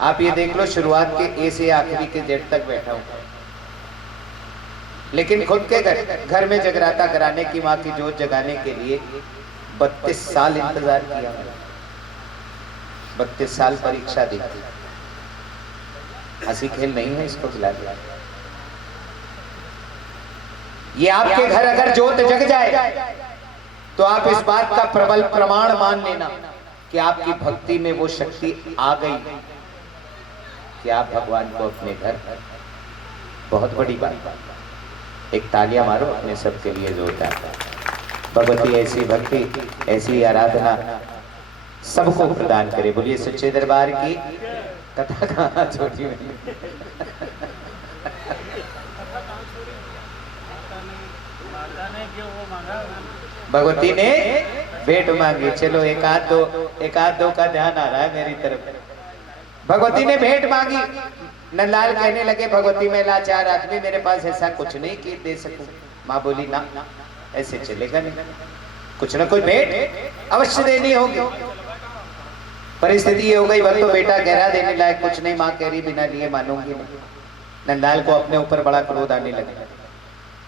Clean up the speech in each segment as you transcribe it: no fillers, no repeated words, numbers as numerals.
आप ये देख लो, शुरुआत के ए से आखिरी के जेड तक बैठा हूं, लेकिन खुद के घर में जगराता कराने की, माँ की जोत जगाने के लिए 32 साल इंतजार किया, 32 साल परीक्षा दी। हंसी खेल नहीं है, इसको खिला दिया। ये आपके घर अगर जोत जग जाए तो आप इस बात का प्रबल प्रमाण मान लेना कि आपकी भक्ति में वो शक्ति आ गई कि आप भगवान को अपने घर, बहुत बड़ी बात। एक तालियां मारो अपने सबके लिए जोरदार। भगवती ऐसी भक्ति, ऐसी आराधना सबको प्रदान करे। बोलिए सच्चे दरबार की। कथा कहाँ छोटी हुई? भगवती ने भेंट मांगी। चलो एक आध दो का ध्यान आ रहा है मेरी तरफ। भगवती ने भेंट मांगी। नंदलाल कहने लगे, भगवती मैं लाचार आदमी, मेरे पास ऐसा कुछ नहीं कि दे सकूं। माँ बोली ना, ऐसे चलेगा नहीं, कुछ ना कुछ भेंट अवश्य देनी होगी। परिस्थिति ये हो गई, वक्त तो बेटा गहरा देने लायक कुछ नहीं। माँ कह रही बिना लिए मानूंगी नहीं। नंदलाल को अपने ऊपर बड़ा क्रोध आने लगा,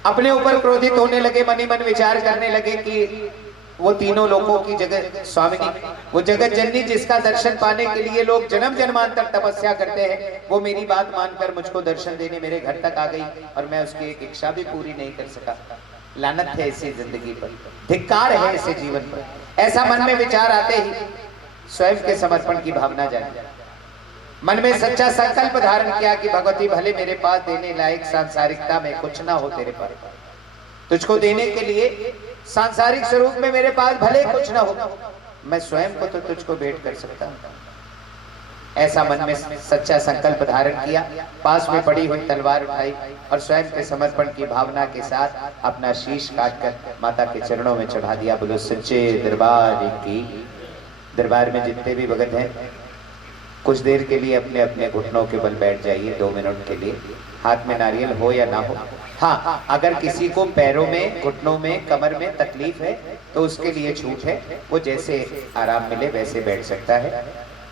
अपने ऊपर क्रोधित होने लगे, मनी मन विचार करने लगे कि वो तीनों लोगों की जगत स्वामिनी, वो जगत जननी जिसका दर्शन पाने के लिए लोग जन्म जन्मांतर तपस्या करते हैं, वो मेरी बात मानकर मुझको दर्शन देने मेरे घर तक आ गई और मैं उसकी एक इच्छा भी पूरी नहीं कर सका। लानत है ऐसी जिंदगी पर, धिक्कार है ऐसे जीवन पर। ऐसा मन में विचार आते ही स्वयं के समर्पण की भावना जागी। मन में सच्चा संकल्प धारण किया कि भगवती भले मेरे पास देने लायक सांसारिकता में कुछ ना हो, तेरे पास तुझको देने के लिए सांसारिक स्वरूप में मेरे पास भले कुछ ना हो, मैं स्वयं को तो तुझको भेंट कर सकता हूं। ऐसा मन में सच्चा संकल्प धारण किया, पास में पड़ी हुई तलवार उठाई और स्वयं के समर्पण की भावना के साथ अपना शीश काटकर माता के चरणों में चढ़ा दिया। बोलो सच्चे दरबार की। दरबार में जितने भी भगत हैं, कुछ देर के लिए अपने अपने घुटनों के बल बैठ जाइए, 2 मिनट के लिए। हाथ में नारियल हो या ना हो। हाँ, अगर किसी को पैरों में, घुटनों में, कमर में तकलीफ है तो उसके लिए छूट है, वो जैसे आराम मिले वैसे बैठ सकता है।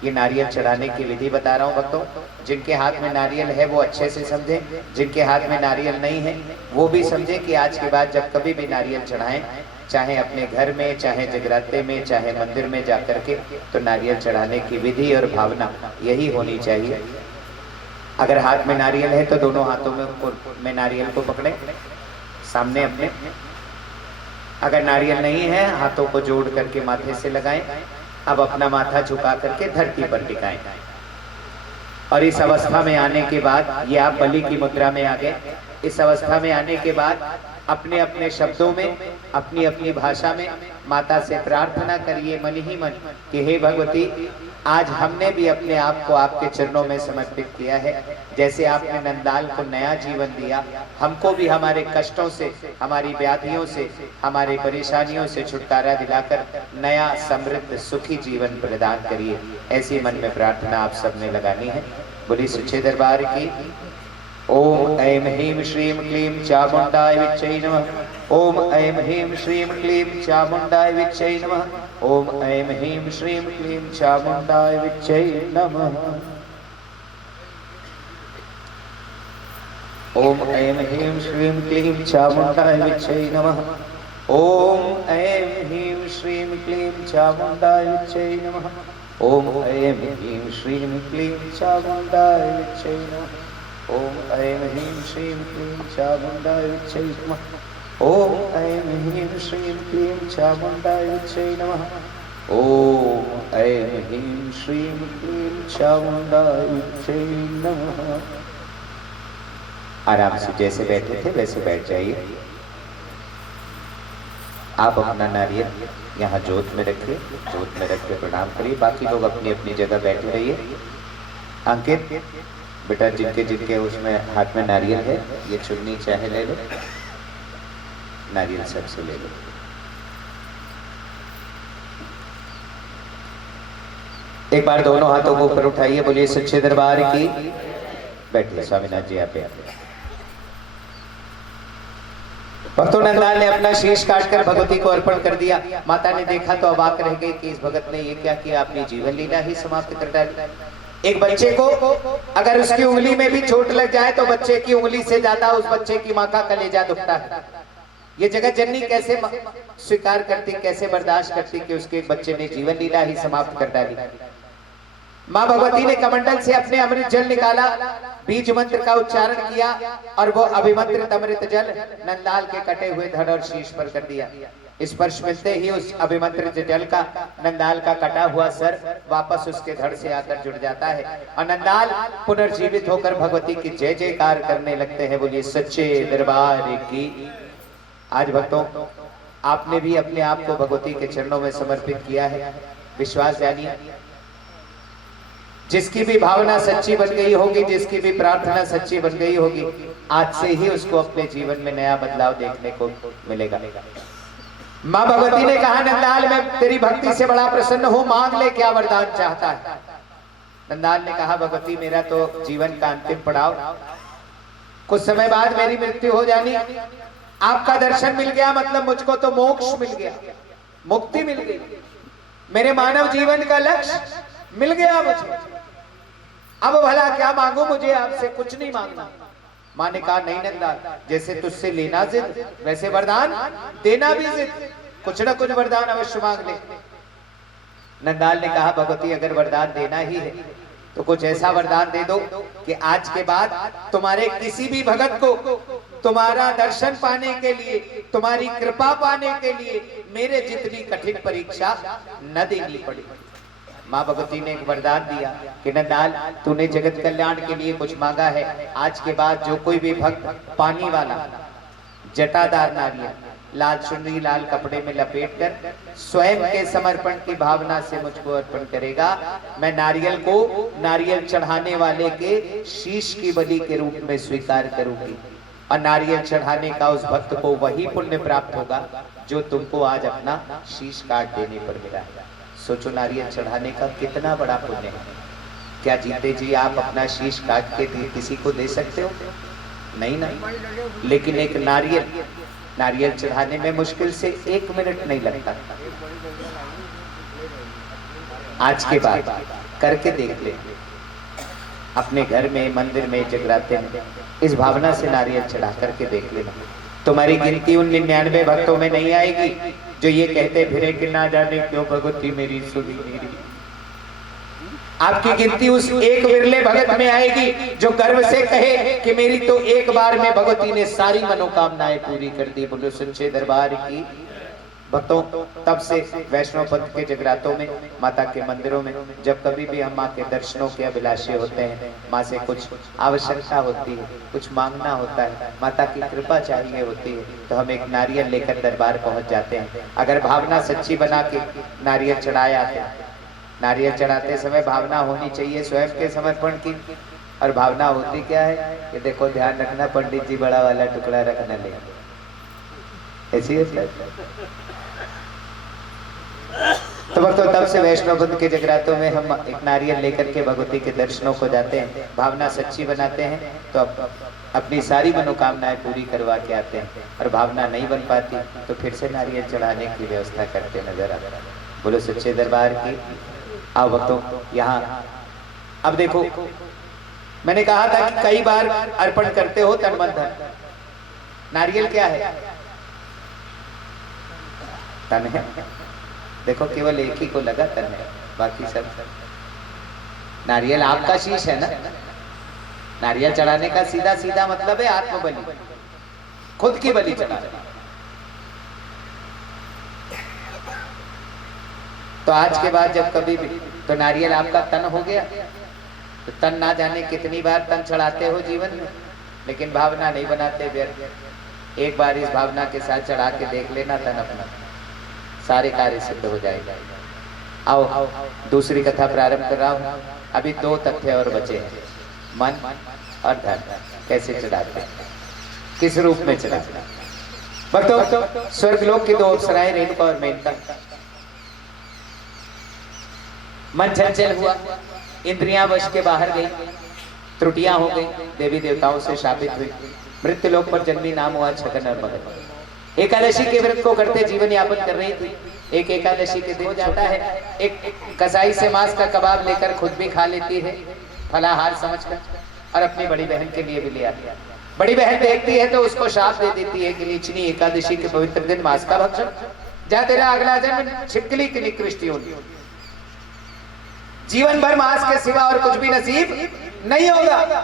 ये नारियल चढ़ाने की विधि बता रहा हूँ भक्तों। जिनके हाथ में नारियल है वो अच्छे से समझें, जिनके हाथ में नारियल नहीं है वो भी समझें कि आज के बाद जब कभी भी नारियल चढ़ाएं, चाहे अपने घर में, चाहे जगराते में, चाहे मंदिर में जाकर के, तो नारियल चढ़ाने की विधि और भावना यही होनी चाहिए। अगर हाथ में नारियल है तो दोनों हाथों में नारियल को पकड़े सामने अपने। अगर नारियल नहीं है, हाथों को जोड़ करके माथे से लगाएं। अब अपना माथा झुका करके धरती पर टिकाएं। और इस अवस्था में आने के बाद, ये आप बलि की मुद्रा में आ गए। इस अवस्था में आने के बाद अपने अपने शब्दों में, अपनी अपनी भाषा में माता से प्रार्थना करिए मन ही मन कि हे भगवती, आज हमने भी अपने आप को आपके चरणों में समर्पित किया है। जैसे आपने नंदलाल को नया जीवन दिया, हमको भी हमारे कष्टों से, हमारी व्याधियों से, हमारी परेशानियों से छुटकारा दिलाकर नया समृद्ध सुखी जीवन प्रदान करिए। ऐसी मन में प्रार्थना आप सबने लगानी है। बोली सच्चे दरबार की। ओम ऐं ह्रीं श्रीं क्लीं चामुंडाय विच्चै नमः। ओम ऐं ह्रीं श्रीं क्लीं चामुंडाय विच्चै नमः। ओम ऐं ह्रीं श्रीं क्लीं चामुंडाय विच्चै नमः। ओम ऐं ह्रीं श्रीं क्लीं चामुंडाय विच्चै नमः। ओम ऐं ह्रीं श्रीं क्लीं चामुंडाय विच्चै नमः। ओम ऐं ह्रीं श्रीं क्लीं चामुंडाय विच्चै नमः। ओम ऐं ह्रीं श्रीं क्लीं चामुंडाय विच्चै नमः। ओम ऐं ह्रीं श्रीं क्लीं चामुंडाय विच्चै नमः। ओम ऐं ह्रीं श्रीं क्लीं चामुंडाय विच्चै नमः। आराम से जैसे बैठे थे वैसे बैठ जाइए। आप अपना नारियल यहाँ जोत में रखिए, जोत में रख के प्रणाम करिए। बाकी लोग अपनी अपनी जगह बैठे रहिए। अंकित बेटा, जिनके जिनके उसमें हाथ में नारियल है, ये चुन्नी चाहे ले लो, नारियल सबसे ले लो। एक बार दोनों हाथों को ऊपर उठाइए। बोलिए सच्चे दरबार की। बैठिए स्वामीनाथ जी, आप भक्तों। नंदलाल ने अपना शीश काटकर भगवती को अर्पण कर दिया। माता ने देखा तो अवाक रह गई कि इस भगत ने ये क्या किया, अपनी जीवन लीला ही समाप्त कर डाली। एक बच्चे को अगर उसकी उंगली में भी चोट लग जाए तो बच्चे की उंगली से ज्यादा उस बच्चे की माँ का कलेजा दुखता है। ये जगत जननी कैसे स्वीकार करती, कैसे बर्दाश्त करती कि उसके एक बच्चे ने जीवन लीला ही समाप्त कर डाली। माँ भगवती ने कमंडल से अपने अमृत जल निकाला, बीज मंत्र का उच्चारण किया और वो अभिमंत्रित अमृत जल नंदलाल के कटे हुए धड़ और शीश पर कर दिया। स्पर्श मिलते ही उस अभिमंत्रित जल का नंदलाल का कटा हुआ सर वापस उसके धड़ से आकर जुड़ जाता है और नंदलाल पुनर्जीवित होकर भगवती की जय जयकार करने लगते हैं। बोलिए सच्चे दरबार की। आज भक्तों, आपने भी अपने आप को भगवती के चरणों में समर्पित किया है। विश्वास जानिए, जिसकी भी भावना सच्ची बन गई होगी, जिसकी भी प्रार्थना सच्ची बन गई होगी, आज से ही उसको अपने जीवन में नया बदलाव देखने को मिलेगा। माँ भगवती ने कहा, नंदलाल मैं तेरी भक्ति से बड़ा प्रसन्न हूं, मांग ले क्या वरदान चाहता है। नंदलाल ने कहा, भगवती मेरा तो जीवन का अंतिम पड़ाव, कुछ समय बाद मेरी मृत्यु हो जानी, आपका दर्शन मिल गया मतलब मुझको तो मोक्ष मिल गया, मुक्ति मिल गई, मेरे मानव जीवन का लक्ष्य मिल गया मुझे। अब भला क्या मांगू, मुझे आपसे कुछ नहीं मांगना। माँ ने कहा, नहीं नंदलाल, जैसे तुझसे लेना जिद वैसे वरदान देना भी जिद, कुछ ना कुछ वरदान अवश्य मांग ले। नंदलाल ने कहा, भगवती अगर वरदान देना ही है तो कुछ ऐसा वरदान दे दो कि आज के बाद तुम्हारे किसी भी भगत को तुम्हारा दर्शन पाने के लिए, तुम्हारी कृपा पाने के लिए मेरे जितनी कठिन परीक्षा न देनी पड़े। माँ भगवती ने एक वरदान दिया कि नंदलाल तूने जगत कल्याण के लिए कुछ मांगा है, आज के बाद जो कोई भी भक्त पानी वाला जटादार नारियल लाल चुनरी लाल कपड़े में लपेटकर स्वयं के समर्पण की भावना से मुझको अर्पण करेगा, मैं नारियल को नारियल चढ़ाने वाले के शीश की बलि के रूप में स्वीकार करूंगी और नारियल चढ़ाने का उस भक्त को वही पुण्य प्राप्त होगा जो तुमको आज अपना शीश काट देने पर मिला है। सोचो, नारियल चढ़ाने का कितना बड़ा पुण्य है। क्या जीते जी आप अपना शीश काट के किसी को दे सकते हो? नहीं ना। लेकिन एक नारियल चढ़ाने में मुश्किल से 1 मिनट नहीं लगता। आज के बाद करके देख ले, अपने घर में, मंदिर में, जगराते में इस भावना से नारियल चढ़ा करके देख लेना। तुम्हारी गिनती उन 99 भक्तों में नहीं आएगी जो ये कहते फिरे कि ना जाने क्यों भगवती मेरी सुनी मेरी। आपकी गिनती उस एक विरले भगत में आएगी जो गर्व से कहे कि मेरी तो एक बार में भगवती ने सारी मनोकामनाएं पूरी कर दी। बोलो सच्चे दरबार की। भक्तों, तब से वैष्णव पंथ के जगरातों में, माता के मंदिरों में जब कभी भी हम माँ के दर्शनों के अभिलाषी होते हैं, माँ से कुछ आवश्यकता होती है, कुछ मांगना होता है, माता की कृपा चाहिए होती है, तो हम एक नारियल लेकर दरबार पहुंच जाते हैं। अगर भावना सच्ची बना के नारियल चढ़ाया है, नारियल चढ़ाते समय भावना होनी चाहिए स्वयं के समर्पण की, और भावना होती क्या है कि देखो ध्यान रखना पंडित जी बड़ा वाला टुकड़ा रखना ले, ऐसी है। तो भक्तों, तब से वैष्णव पंथ के जगरातों में हम एक नारियल लेकर के भगवती के दर्शनों को जाते हैं, भावना सच्ची बनाते हैं तो अपनी सारी मनोकामनाएं पूरी करवा के आते हैं, और भावना नहीं बन पाती तो फिर से नारियल चढ़ाने की व्यवस्था करते नजर आते हैं। बोलो सच्चे दरबार की। आओ भक्तों, यहाँ अब देखो, मैंने कहा था कि कई बार अर्पण करते हो तन मन धन। नारियल क्या है? तन है। देखो, केवल एक ही को लगा तन है, बाकी सब। नारियल आपका शीश है ना। नारियल चढ़ाने का सीधा सीधा मतलब है आत्मबलि, खुद की बलि चढ़ाना। तो आज के बाद जब कभी भी, तो नारियल आपका तन हो गया, तो तन ना जाने कितनी बार तन चढ़ाते हो जीवन में, लेकिन भावना नहीं बनाते व्यर्थ। एक बार इस भावना के साथ चढ़ा के देख लेना तन अपना, सारे कार्य सिद्ध हो जाएगा। आओ दूसरी कथा प्रारंभ कर रहा हूं। अभी 2 तथ्य और बचे हैं, मन और धन कैसे चढ़ाते हैं, किस रूप में चढ़ाते हैं। भक्तों, स्वर्गलोक की 2 अप्सराएं रेणुका और मेनका। मन चंचल हुआ, इंद्रियां वश के बाहर गई, त्रुटियां हो गई, देवी देवताओं से शापित हुई, मृत्यु लोक पर जन्मी, नाम हुआ छगन और मगन। एकादशी के व्रत को करते जीवन यापन कर रही थी। एक एकादशी के दिन हो जाता है, एक कसाई से मांस का कबाब लेकर खुद भी खा लेती है, फलाहार समझकर, और अपनी बड़ी बहन के लिए भी ले आती। बड़ी बहन देखती है तो उसको शाप दे देती है कि नीचनी एकादशी के पवित्र दिन मांस का भक्षण, जा तेरा अगला जन्म छिपकली की निकृष्ट योनि, जीवन भर मांस के सिवा और कुछ भी नसीब नहीं होगा।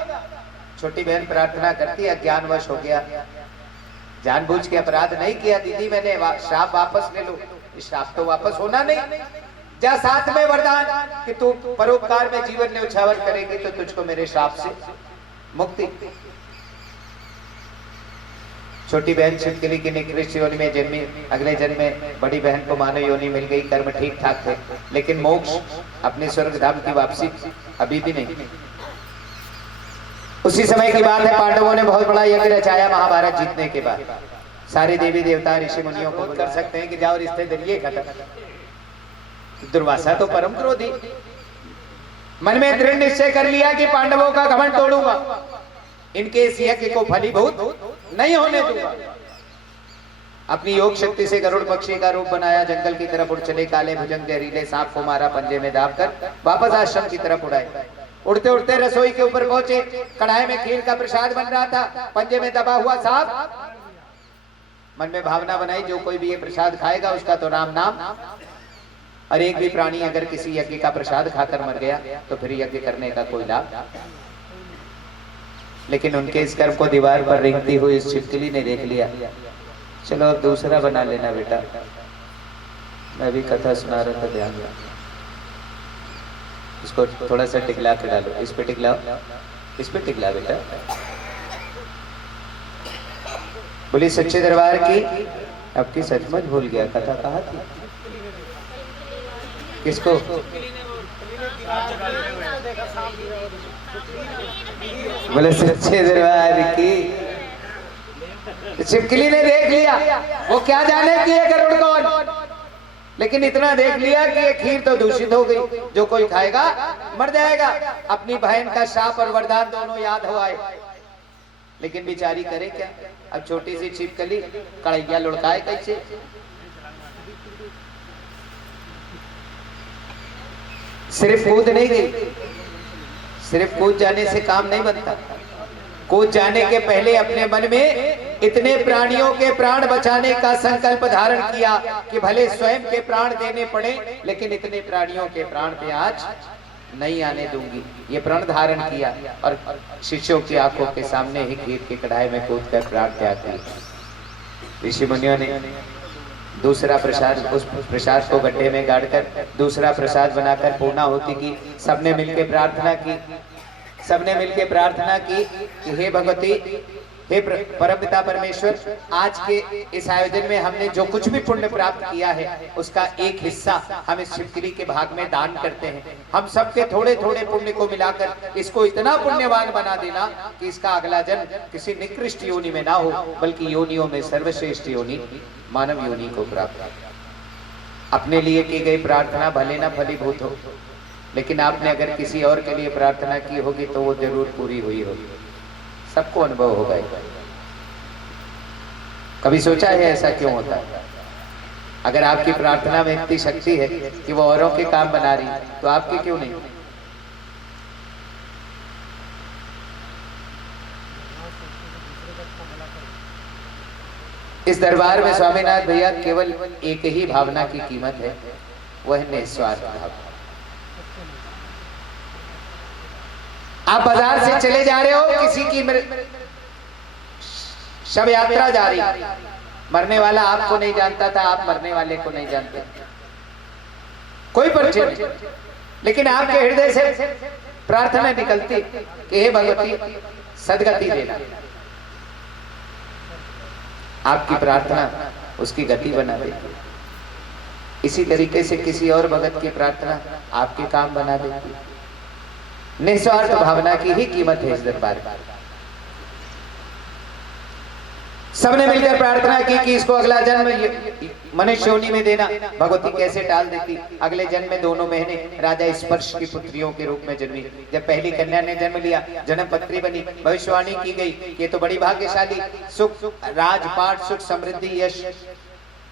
छोटी बहन प्रार्थना करती है, ज्ञानवश हो गया, जानबूझ के अपराध नहीं किया दीदी, मैंने श्राप वापस ले लो। श्राप तो वापस होना नहीं, जा साथ में वरदान कि तू परोपकार में जीवन न्यौछावर करेगी तो तुझको मेरे श्राप से मुक्ति। छोटी बहन छिपकली की निकृष्ट योनि में जन्मी, अगले जन्म में बड़ी बहन को मानव योनि मिल गई, कर्म ठीक ठाक थे, लेकिन मोक्ष अपने स्वर्ग धाम की वापसी अभी भी नहीं। उसी समय की बात है, पांडवों ने बहुत बड़ा यज्ञ रचाया महाभारत जीतने के बाद। सारे देवी देवता ऋषि मुनियों को कर सकते हैं कि जाओ रिश्ते दरिए खत्म। दुर्वासा तो परम क्रोधी, मन में दृढ़ निश्चय कर लिया कि पांडवों का घमंड तोड़ूंगा, इनके इस यज्ञ को फलीभूत नहीं होने दूंगा। अपनी योग शक्ति से गरुड़ पक्षी का रूप बनाया, जंगल की तरफ उड़ चले, काले भुजंग जहरीले सांप को मारा, पंजे में दाब कर वापस आश्रम की तरफ उड़ाए। उड़ते उड़ते रसोई के ऊपर पहुंचे, कढ़ाई में खीर का प्रसाद बन रहा था, पंजे में दबा हुआ सांप। मन में भावना बनाई, जो कोई भी ये प्रसाद खाएगा उसका तो राम नाम, और एक भी प्राणी अगर किसी यज्ञ का प्रसाद खाकर मर गया तो फिर यज्ञ करने का कोई लाभ। लेकिन उनके इस कर्म को दीवार पर रेंगती हुई इस छिपकली ने देख लिया। चलो अब दूसरा बना लेना बेटा, मैं भी कथा सुना रहा था, ध्यान रहा। इसको थोड़ा सा टिकला के डालो, इस पे टिकलाओ, इस पे टिकला बेटा। बोली सच्चे दरबार की। अब की सचमुच भूल गया, कथा कहा थी किसको? बोले सच्चे दरबार की। छिपकली ने देख लिया, वो क्या जाने कि ये गरुड़ कौन, लेकिन इतना देख लिया कि ये खीर तो दूषित हो गई, जो कोई खाएगा मर जाएगा। अपनी बहन का शाप और वरदान दोनों याद हो आए, लेकिन बेचारी करे क्या। अब छोटी सी छिपकली कढ़ैया लुढ़काए कैसे? सिर्फ कूद नहीं गई, सिर्फ कूद जाने से काम नहीं बनता। कूद जाने के पहले अपने मन में इतने प्राणियों के प्राण बचाने का संकल्प धारण किया कि भले स्वयं के प्राण देने पड़े, लेकिन इतने प्राणियों के प्राण पे आज नहीं आने दूंगी, ये प्रण धारण किया। और शिष्यों की आंखों के सामने ही खीर की कढ़ाई में कूद कर प्राण त्याग किया। ऋषि मुनियों ने दूसरा प्रसाद, उस प्रसाद को गड्ढे में गाड़कर दूसरा प्रसाद बनाकर पूर्णाहुति की। सबने मिलकर प्रार्थना की, सबने मिलकर प्रार्थना की कि हे भगवती, हे परमपिता परमेश्वर, आज के इस आयोजन में हमने जो कुछ भी पुण्य प्राप्त किया है उसका एक हिस्सा हम इस छिपकली के भाग में दान करते हैं। हम सबके थोड़े थोड़े पुण्य को मिलाकर इसको इतना पुण्यवान बना देना कि इसका अगला जन्म किसी निकृष्ट योनि में ना हो, बल्कि योनियों में सर्वश्रेष्ठ योनि मानव योनि को प्राप्त। अपने लिए की गई प्रार्थना भले ना फलीभूत हो, लेकिन आपने अगर किसी और के लिए प्रार्थना की होगी तो वो जरूर पूरी हुई होगी। सबको अनुभव होगा। कभी सोचा है ऐसा क्यों होता है? अगर आपकी प्रार्थना में इतनी शक्ति है कि वो औरों के काम बना रही, तो आपकी क्यों नहीं? इस दरबार में स्वामीनाथ भैया केवल एक ही भावना की कीमत है, वह है निस्वार्थ भाव। आप बाजार से चले जा रहे हो, किसी की शव यात्रा जा रही, मरने वाला आपको नहीं जानता था, आप मरने वाले को नहीं जानते, कोई परिचय नहीं, लेकिन आपके हृदय से प्रार्थना निकलती कि हे भगवती सदगति देना। आपकी प्रार्थना उसकी गति बना देती। इसी तरीके से किसी और भगत की प्रार्थना आपके काम बना देती। निस्वार्थ भावना की ही कीमत है इस दरबार में। सबने मिलकर प्रार्थना की कि इसको अगला जन्म मनुष्य योनि में देना। भगवती कैसे टाल देती? अगले जन्म में दोनों बहनें राजा स्पर्श की पुत्रियों के रूप में जन्मी। जब पहली कन्या ने जन्म लिया, जन्म पत्री बनी, भविष्यवाणी की गई, ये तो बड़ी भाग्यशाली, सुख राजपाट, सुख समृद्धि, यश,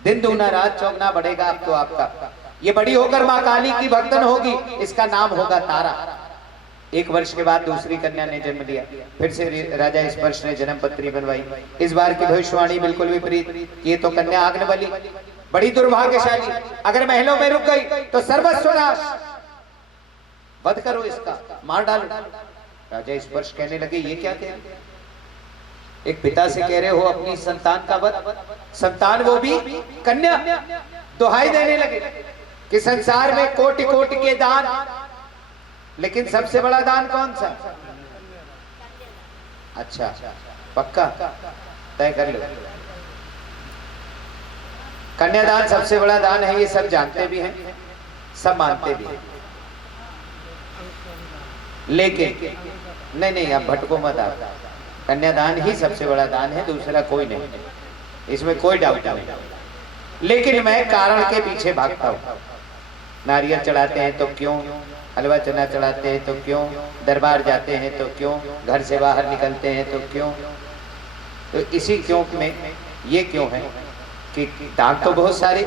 दिन दूना रात चौगुना बढ़ेगा अब तो आपका। ये बड़ी होकर माँ काली की भक्तन होगी, इसका नाम होगा तारा। 1 वर्ष के बाद दूसरी कन्या ने जन्म लिया। फिर से राजा स्पर्श ने जन्म पत्री बनवाई। इस बार की भविष्यवाणी बिल्कुल विपरीत। ये तो कन्या आग्नबली बड़ी दुर्भाग्यशाली, अगर महलों में रुक गई तो सर्वस्व नाश, वध करो इसका, मार डालो। राजा स्पर्श कहने लगे ये क्या कह रहे, एक पिता से कह रहे हो अपनी संतान का वध, संतान वो भी कन्या। दुहाई देने लगे कि संसार में कोटि कोटि के दान, लेकिन सबसे बड़ा दान कौन सा? अच्छा पक्का तय कर लो, कन्यादान सबसे बड़ा दान है, ये सब जानते भी हैं, सब मानते भी हैं। लेकिन नहीं आप भटको मत, आप कन्यादान ही सबसे बड़ा दान है, दूसरा कोई नहीं, इसमें कोई डाउट नहीं। लेकिन मैं कारण के पीछे भागता हूं। नारियल चढ़ाते हैं तो क्यों, हलवा चना चढ़ाते हैं तो क्यों, दरबार जाते हैं तो क्यों, घर से बाहर निकलते हैं तो क्यों? तो इसी क्यों में ये क्यों है कि दान तो बहुत सारे,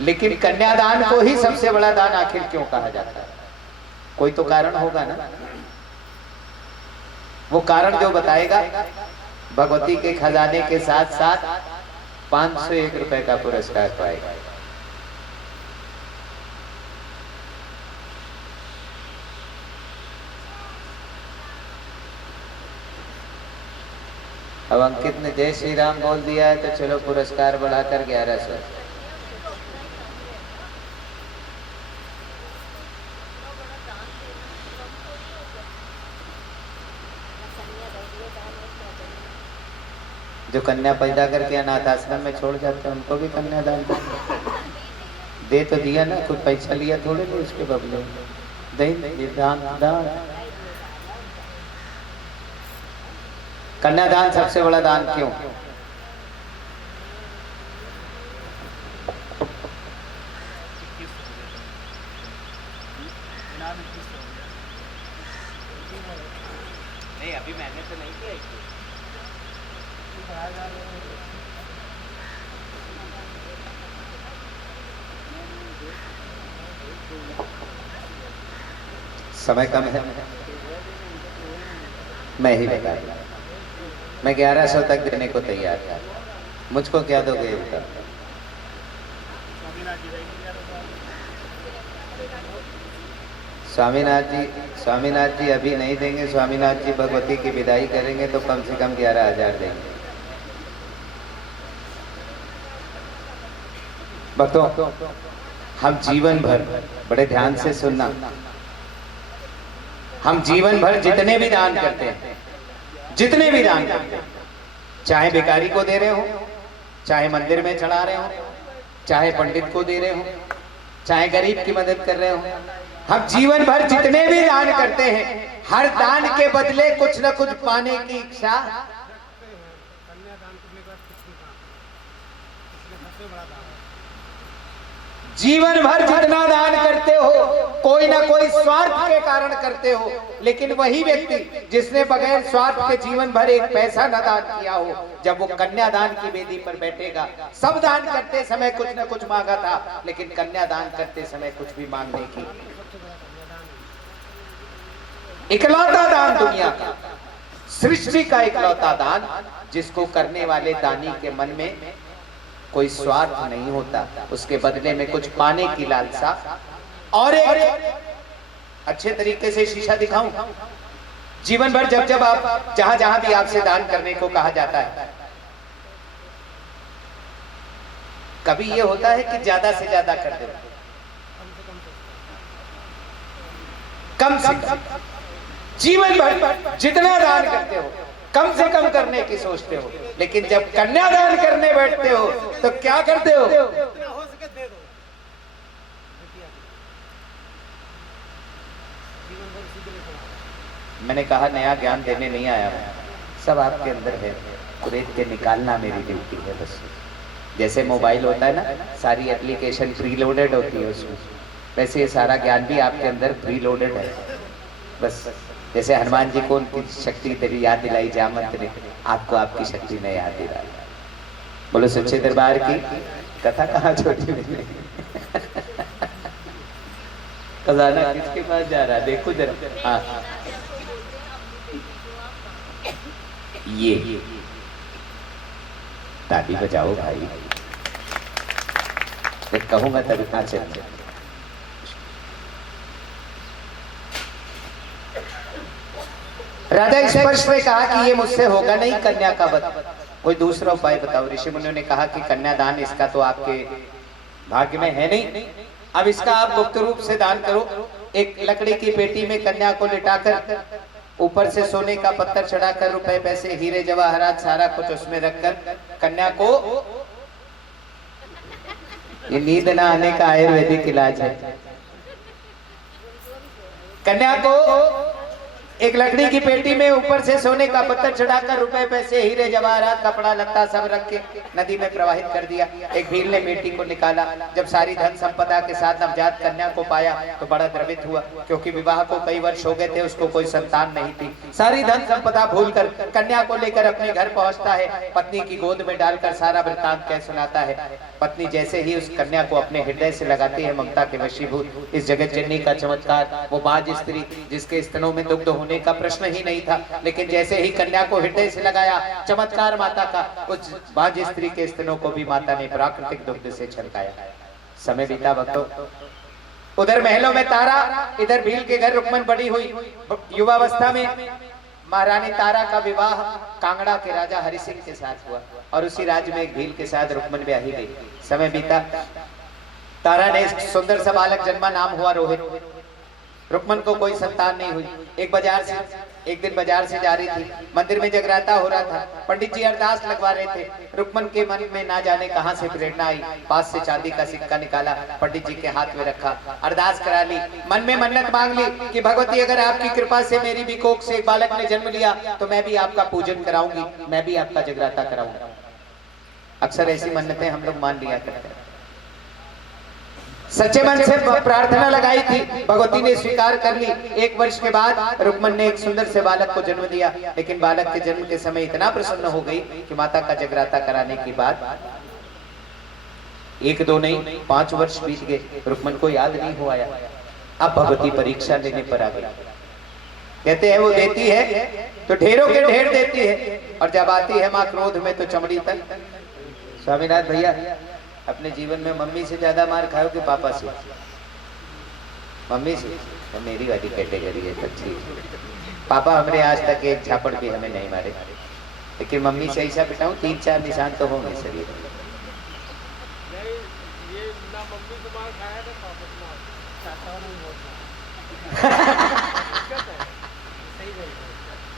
लेकिन कन्यादान को ही सबसे बड़ा दान आखिर क्यों कहा जाता है? कोई तो कारण होगा ना। वो कारण जो बताएगा भगवती के खजाने के साथ साथ 501 रुपए का पुरस्कार पाएगा। अब अंकित ने जय श्री राम बोल दिया है तो चलो पुरस्कार बढ़ाकर 1100। जो कन्या पैदा करके अनाथ आश्रम में छोड़ जाते हैं उनको भी कन्यादान दे तो दिया ना, कुछ पैसा लिया थोड़े नहीं उसके बदले, दे दान दान। कन्यादान सबसे बड़ा दान क्यों? नहीं अभी मैंने तो नहीं किया। समय कम है, मैं ही बता दूं, मैं 1100 तक देने को तैयार था, मुझको क्या दोगे उत्तर? स्वामीनाथ जी अभी नहीं देंगे, स्वामीनाथ जी भगवती की विदाई करेंगे तो कम से कम 11,000 देंगे। भक्तों हम जीवन भर, बड़े ध्यान से सुनना, हम जीवन भर जितने भी दान करते हैं, जितने भी दान करते हैं, चाहे भिखारी को दे रहे हो, चाहे मंदिर में चढ़ा रहे हो, चाहे पंडित को दे रहे हो, चाहे गरीब की मदद कर रहे हो, हम जीवन भर जितने भी दान करते हैं, हर दान के बदले कुछ न कुछ पाने की इच्छा। जीवन भर जितना दान करते हो कोई ना कोई स्वार्थ के कारण करते हो, लेकिन वही व्यक्ति जिसने बगैर स्वार्थ के जीवन भर एक पैसा न दान किया हो, जब वो कन्यादान की वेदी पर बैठेगा, सब दान करते समय कुछ न कुछ मांगा था, लेकिन कन्यादान करते समय कुछ भी मांगने की, इकलौता दान दुनिया का, सृष्टि का इकलौता दान, जिसको करने वाले दानी के मन में कोई स्वार्थ नहीं होता, उसके बदले में कुछ पाने की लालसा। और एक अच्छे तरीके से शीशा दिखाऊं, जीवन भर जब जब आप जहां जहां भी आपसे दान करने को कहा जाता है, कभी ये होता है कि ज्यादा से ज्यादा कर दे, कम से कम जीवन भर जितना दान करते हो कम से कम करने की सोचते हो, लेकिन जब कन्यादान करने बैठते हो तो क्या करते हो? मैंने कहा नया ज्ञान देने नहीं आया, सब आपके अंदर है, कुरेद के निकालना मेरी ड्यूटी है बस। जैसे मोबाइल होता है ना, सारी एप्लीकेशन प्रीलोडेड होती है उसमें, वैसे ये सारा ज्ञान भी आपके अंदर प्रीलोडेड है बस। जैसे हनुमान जी को उनकी शक्ति तेरी याद दिलाई जामंत ने, आपको आपकी शक्ति ने याद दिलाई। बोलो सच्चे दरबार की कथा कहाँ छोटी खजाना किसके पास जा रहा है देखो जरा। हाँ ये ताली बजाओ भाई, कहूंगा तभी कहां से। राजा स्पर्श ने कहा कि ये मुझसे होगा नहीं कन्या का वध, कोई दूसरा उपाय बताओ। ऋषि मुनियों ने कहा कि कन्यादान इसका तो आपके भाग्य में है नहीं, अब इसका आप गुप्त रूप से दान करो। एक लकड़ी की पेटी में कन्या को लिटाकर ऊपर से सोने का पत्थर चढ़ाकर रुपए पैसे हीरे जवाहरात सारा कुछ उसमें रखकर कन्या को, ये नींद ना आने का आयुर्वेदिक इलाज है। कन्या को एक लकड़ी की पेटी में ऊपर से सोने का पत्थर चढ़ाकर रुपए पैसे हीरे जवाहरात कपड़ा लत्ता सब रख के नदी में प्रवाहित कर दिया। एक भील ने बेटी को निकाला, जब सारी धन संपदा के साथ नवजात कन्या को पाया तो बड़ा द्रवित हुआ, क्योंकि विवाह को कई वर्ष हो गए थे, उसको कोई संतान नहीं थी। सारी धन संपदा भूलकर कन्या को लेकर अपने घर पहुंचता है, पत्नी की गोद में डालकर सारा वृत्तांत कह सुनाता है। पत्नी जैसे ही उस कन्या को अपने हृदय से लगाती है, ममता के वशीभूत इस जगत जननी का चमत्कार, वो बाज स्त्री जिसके स्तनों में दुग्ध होने का प्रश्न ही नहीं था, लेकिन जैसे ही कन्या को हृदय से लगाया, चमत्कार माता का, उस बाज स्त्री के स्तनों को भी माता ने प्राकृतिक दुग्ध से छलकाया। समय बीता भक्तों, उधर महलों में तारा, इधर भील के घर रुक्मन बड़ी हुई। युवावस्था में महारानी तारा का विवाह कांगड़ा के राजा हरि सिंह के साथ हुआ और उसी राज्य में एक भील के साथ रुक्मन ब्याही गई। समय बीता, तारा ने सुंदर सा बालक जन्मा, नाम हुआ रोहित। रुक्मन को कोई संतान नहीं हुई। एक दिन बाजार से जा रही थी, मंदिर में जगराता हो रहा था, पंडित जी अरदास लगवा रहे थे। रुक्मन के मन में ना जाने कहां से प्रेरणा आई, पास से चांदी का सिक्का निकाला, पंडित जी के हाथ में रखा, अरदास करा ली, मन में मन्नत मांग ली कि भगवती अगर आपकी कृपा से मेरी भी कोख से एक बालक ने जन्म लिया तो मैं भी आपका पूजन कराऊंगी, मैं भी आपका जगराता कराऊंगा। अक्सर ऐसी मन्नतें हम लोग मान लिया करते हैं। सच्चे मन से प्रार्थना लगाई थी, भगवती ने स्वीकार कर ली। एक वर्ष के बाद रुक्मन ने एक सुंदर से बालक को जन्म दिया, लेकिन बालक के जन्म के समय इतना प्रसन्न हो गई कि माता का जगराता कराने के बाद 1-2 नहीं 5 वर्ष बीत गए, रुक्मन को याद नहीं हो आया। अब भगवती परीक्षा लेने पर आ गई। कहते हैं वो देती है तो ढेरों के ढेर देती है, और जब आती है माँ क्रोध में तो चमड़ी तक। स्वामीनाथ भैया, अपने जीवन में मम्मी से ज्यादा मार खाओ कि पापा से? मम्मी से, तो मेरी वाली कैटेगरी है तो ठीक। पापा हमने आज तक एक झापड़ भी हमें नहीं मारे, लेकिन मम्मी से ऐसा पिटाऊं 3-4 निशान तो होंगे शरीर में।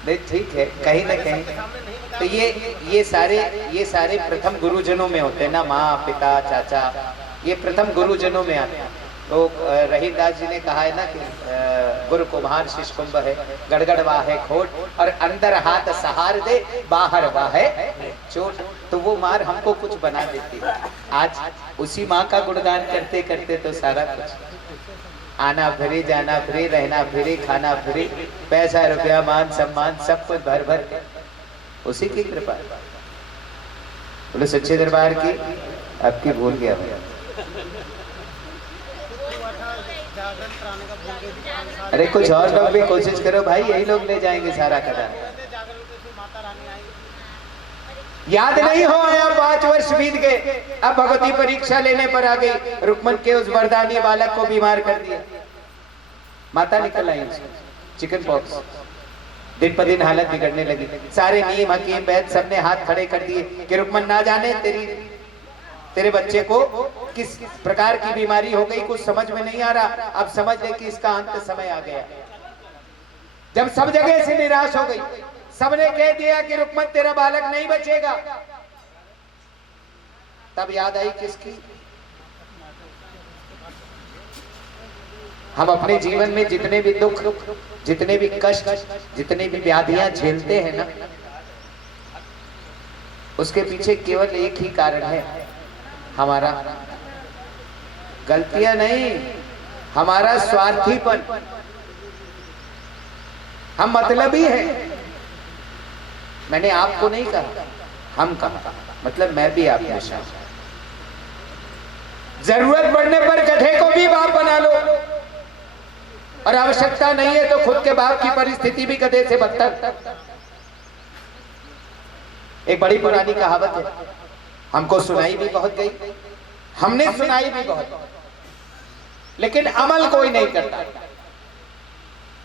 नहीं ठीक है, कहीं ना कहीं तो ये सारे प्रथम गुरुजनों में होते हैं ना, माँ पिता चाचा, ये प्रथम गुरुजनों में आते हैं। तो रहीदास जी ने कहा है ना कि गुरु कुम्हार शिष्य कुंभ है, गड़गड़ वाहे खोट, और अंदर हाथ सहार दे बाहर वाहे चोट। तो वो मार हमको कुछ बना देती है। आज उसी माँ का गुणगान करते करते तो सारा कुछ, आना फ्री, जाना फ्री, रहना फ्री, खाना फ्री, पैसा रुपया मान सम्मान सब कुछ भर भर उसी की कृपा। बोले सच्चे दरबार की, अब की भूल गया मैं। अरे कुछ और लोग भी कोशिश करो भाई, यही लोग ले जाएंगे सारा कदम। याद नहीं हो आया, 5 वर्ष बीत गए। अब भगवती परीक्षा लेने पर आ गई। रुक्मन के उस वरदानी बालक को बीमार कर दिया, माता निकल आई, चिकन पॉक्स। दिन पर दिन हालत बिगड़ने लगी। सारे नीम हकीम वैद्य सबने हाथ खड़े कर दिए कि रुक्मन ना जाने तेरे बच्चे को किस प्रकार की बीमारी हो गई, कुछ समझ में नहीं आ रहा। अब समझ ले कि इसका अंत समय आ गया। जब सब जगह से निराश हो गई, सबने कह दिया कि रुक्मन तेरा बालक नहीं बचेगा, तब याद आई किसकी? हम अपने जीवन में जितने भी दुख, जितने भी कष्ट, जितने भी व्याधियां झेलते हैं ना, उसके पीछे केवल एक ही कारण है, हमारा गलतियां नहीं, हमारा स्वार्थीपन। हम मतलबी हैं। मैंने आपको नहीं कहा, हम कहा, मतलब मैं भी आप में शामिल। जरूरत पड़ने पर गधे को भी बाप बना लो, और आवश्यकता नहीं है तो खुद के बाप की परिस्थिति भी गधे से बदतर। एक बड़ी पुरानी कहावत है, हमको सुनाई भी बहुत गई, हमने सुनाई भी बहुत, लेकिन अमल कोई नहीं करता।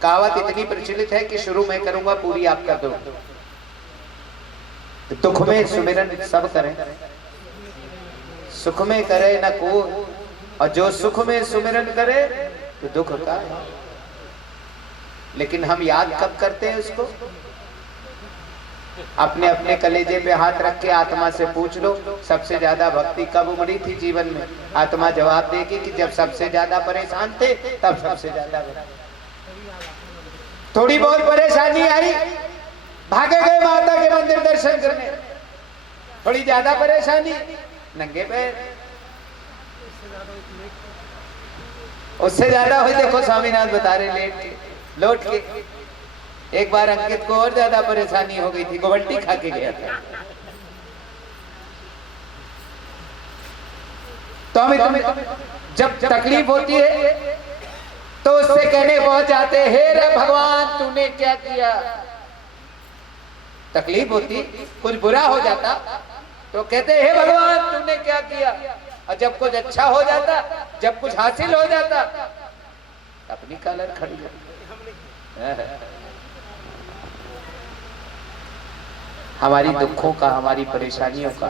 कहावत इतनी प्रचलित है कि शुरू मैं करूंगा, पूरी आप कर दो। दुख में सुमिरन सब करें, सुख में करे न को, और जो सुख में सुमिरन करे तो दुख का है। लेकिन हम याद कब करते हैं उसको? अपने अपने कलेजे पे हाथ रख के आत्मा से पूछ लो, सबसे ज्यादा भक्ति कब उमड़ी थी जीवन में? आत्मा जवाब देगी कि जब सबसे ज्यादा परेशान थे तब सबसे ज्यादा। थोड़ी बहुत परेशानी आई, भागे गए माता के मंदिर दर्शन करने। थोड़ी ज्यादा परेशानी, नंगे पैर। उससे ज्यादा हुई, देखो स्वामीनाथ बता रहे, लेट के लौट के। एक बार अंकित को और ज्यादा परेशानी हो गई थी, गोबल्टी खा के गया था। तो हमें जब तकलीफ होती है तो उससे कहने पहुंच जाते, हे रे भगवान तूने क्या किया। तकलीफ होती, कुछ बुरा हो जाता तो कहते, हे भगवान तूने क्या किया। और जब कुछ अच्छा हो जाता, जब कुछ हासिल हो जाता, अपनी कॉलर खड़ी कर। हमारी दुखों का, हमारी परेशानियों का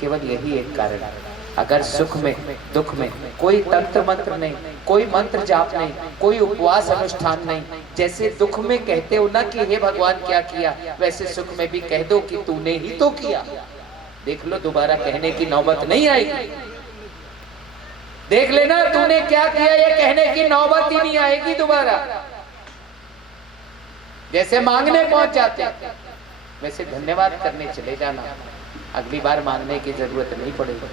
केवल यही एक कारण है। अगर सुख में, दुख में कोई तंत्र मंत्र नहीं, कोई मंत्र जाप नहीं, कोई उपवास अनुष्ठान नहीं, जैसे दुख में कहते हो ना कि हे भगवान क्या किया, वैसे सुख में भी कह दो कि तूने ही तो किया। देख लो, दोबारा कहने की नौबत नहीं आएगी। देख लेना, तूने क्या किया ये कहने की नौबत ही नहीं आएगी दोबारा। जैसे मांगने पहुंच जाते हैं, वैसे धन्यवाद करने चले जाना। अगली बार मांगने की जरूरत नहीं पड़ेगी,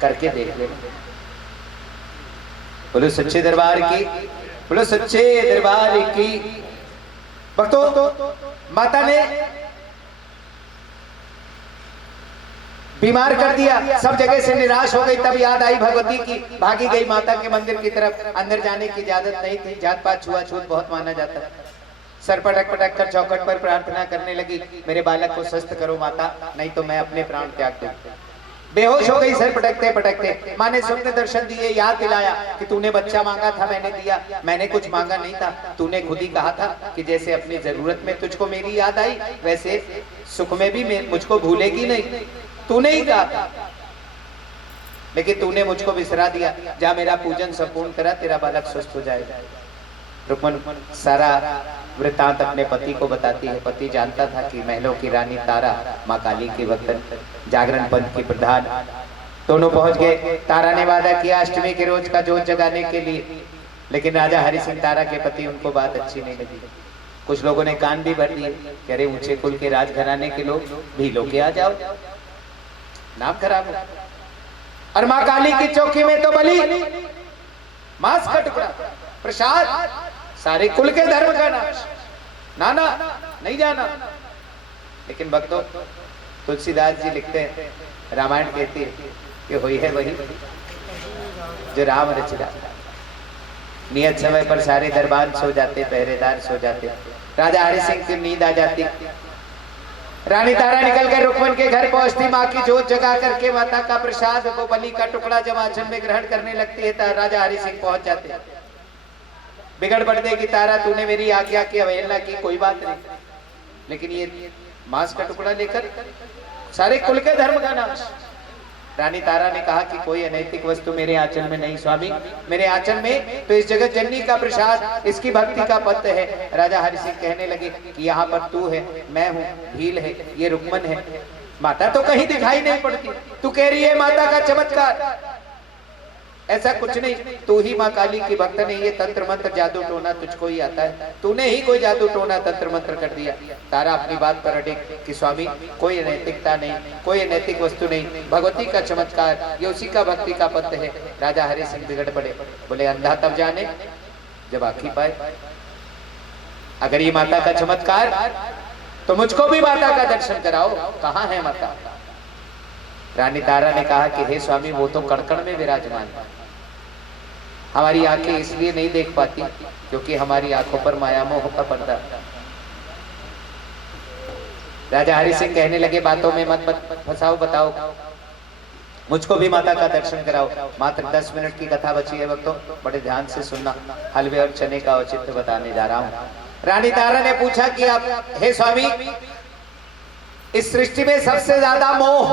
करके देख लेना। बोलो सच्चे दरबार की, बोलो सच्चे दरबार की। भक्तों, माता ने बीमार कर दिया, सब जगह से निराश हो गई। तब याद आई भगवती की, भागी गई माता के मंदिर की तरफ। अंदर जाने की इजाजत नहीं थी, जात पात छुआछूत बहुत माना जाता था। सर पटक पटक कर चौखट पर प्रार्थना करने लगी, मेरे बालक को स्वस्थ करो माता, नहीं तो मैं अपने प्राण त्याग दूं। बेहोश हो गई सर पटकते पटकते। माँ ने स्वप्न दर्शन दिए, याद दिलाया कि तूने बच्चा मांगा था, मैंने दिया। मैंने कुछ मांगा नहीं था, तूने खुद ही कहा था कि जैसे अपनी जरूरत में तुझको मेरी याद आई, वैसे सुख में भी मुझको भूलेगी नहीं, तूने ही कहा था। लेकिन तूने मुझको बिसरा दिया। जा मेरा पूजन संपूर्ण करा, तेरा बालक स्वस्थ हो जाएगा। रुक्मन सारा वृत्तांत अपने पति को बताती है। पति जानता था कि महलों की रानी तारा माँ काली की भक्त, जागरण पंथ की प्रधान। दोनों पहुंच गए। तारा ने वादा किया अष्टमी के रोज का जोत जगाने के लिए, लेकिन राजा हरि सिंह तारा के पति, उनको बात अच्छी नहीं लगी। कुछ लोगों ने कान भी भर दिए, कह रहे ऊंचे कुल के राजघराने के लोग भी लोग आ जाओ, नाम खराब हो। और माँ काली की चौकी में तो बलि, मांस का टुकड़ा, प्रसाद, सारे कुल के धर्म का नाश। ना ना, नहीं जाना। लेकिन भक्तों, तुलसीदास जी लिखते हैं, रामायण कहती है कि हुई है वही जो राम रच रहा। नियत समय पर सारे दरबार सो जाते, पहरेदार सो जाते, राजा हरि सिंह की नींद आ जाती। रानी तारा निकल कर रुक्मन के घर पहुंचती, माँ की जोत जगा करके माता का प्रसाद को बलि का टुकड़ा जब आंचल में ग्रहण करने लगती है, राजा हरि सिंह पहुंच जाते। बिगड़ पड़ते कि तारा तूने मेरी आज्ञा की अवहेलना की, कोई बात नहीं, लेकिन ये मांस का टुकड़ा लेकर सारे कुल के धर्म का नाश। रानी तारा ने कहा कि कोई अनैतिक वस्तु मेरे आंचल में नहीं स्वामी, मेरे आंचल में तो इस जगत जननी का प्रसाद, इसकी भक्ति का पत्र है। राजा हरि सिंह कहने लगे कि यहाँ पर तू है, मैं हूँ, भील है, ये रुक्मन है, माता तो कहीं दिखाई नहीं पड़ती। तू कह रही है माता का चमत्कार, ऐसा कुछ नहीं, तू ही माँ काली की भक्त नहीं, ये तंत्र मंत्र जादू टोना तुझको ही आता है, तूने ही कोई जादू टोना तंत्र मंत्र कर दिया। तारा अपनी बात पर अड़े कि स्वामी कोई अनैतिकता नहीं, कोई अनैतिक वस्तु नहीं, भगवती का चमत्कार, ये उसी का भक्ति का पत्र है। राजा हरि सिंह बिगड़ पड़े, बोले अंधा तब जाने जब आंखी पाए। अगर ये माता का चमत्कार तो मुझको भी माता का दर्शन कराओ, कहाँ है माता? रानी तारा ने कहा कि हे स्वामी वो तो कण कण में विराजमान है, हमारी आंखें इसलिए नहीं देख पाती क्योंकि हमारी आंखों पर माया मोह का पर्दा। राजा हरि सिंह कहने लगे, बातों में मत फंसाओ, बताओ मुझको भी माता का दर्शन कराओ। मात्र 10 मिनट की कथा बची है भक्तों, बड़े ध्यान से सुनना। हलवे और चने का औचित्य बताने जा रहा हूँ। रानी तारा ने पूछा कि आप, हे स्वामी, इस सृष्टि में सबसे ज्यादा मोह,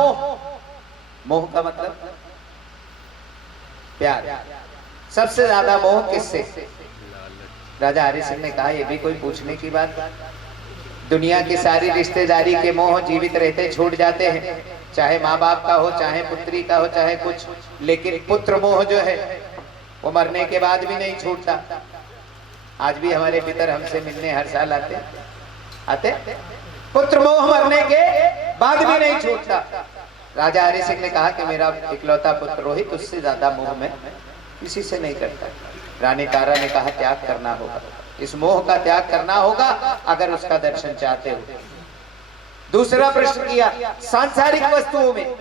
मोह का मतलब प्यार, सबसे ज्यादा मोह किससे? राजा हरि सिंह ने कहा, यह भी कोई पूछने की बात? दुनिया की सारी रिश्तेदारी के मोह जीवित रहते छूट जाते हैं, चाहे माँ बाप का हो, चाहे पुत्री का हो, चाहे कुछ, लेकिन पुत्र मोह जो है वो मरने के बाद भी नहीं छूटता। आज भी हमारे पितर हमसे मिलने हर साल आते पुत्र मोह मरने के बाद भी नहीं छूटता। राजा हरि सिंह ने कहा कि मेरा इकलौता पुत्र रोहित, उससे ज्यादा मोह में किसी से नहीं करता। रानी तारा ने कहा, त्याग करना होगा, इस मोह का त्याग करना होगा अगर उसका दर्शन चाहते हो। दूसरा प्रश्न किया, सांसारिक वस्तुओं में